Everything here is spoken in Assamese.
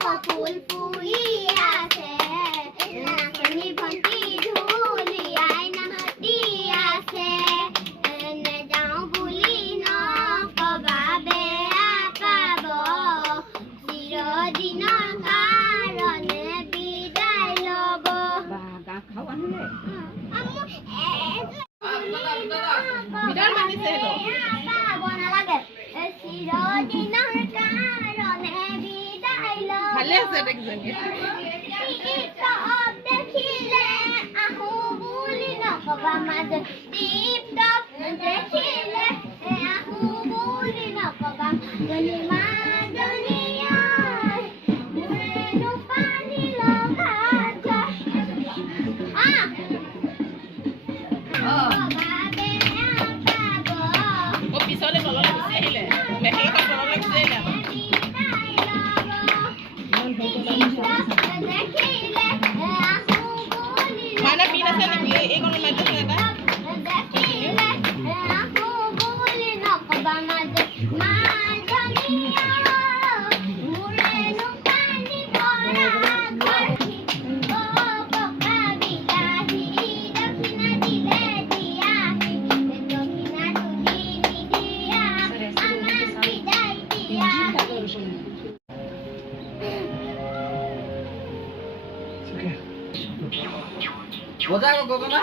ফুল ফুলি আছে নাচনি ভণ্টি ঢুলি আইনা দি আছে নেযাওঁ বুলি নকবা বেয়া পাব চিৰদিনৰ কাৰণে বিদায় ল'ব বিদায় মানিছে নালাগে চিৰদিনৰ কাৰণে বিদায় ল'ব ভালে আছে দেখজনী দেখিলে আহো বুলি নকবা মাজত দীপ্ত দেখিলে আহো বুলি নকবা জনী মাজনী মোৰেনো পানী লগা পিছলে তললৈ গুচি আহিলে মেখেলাখন তললৈ গুচি আহিলে মানে পিন আছে নেকি এইখন মাইটো এটা বজা গগনা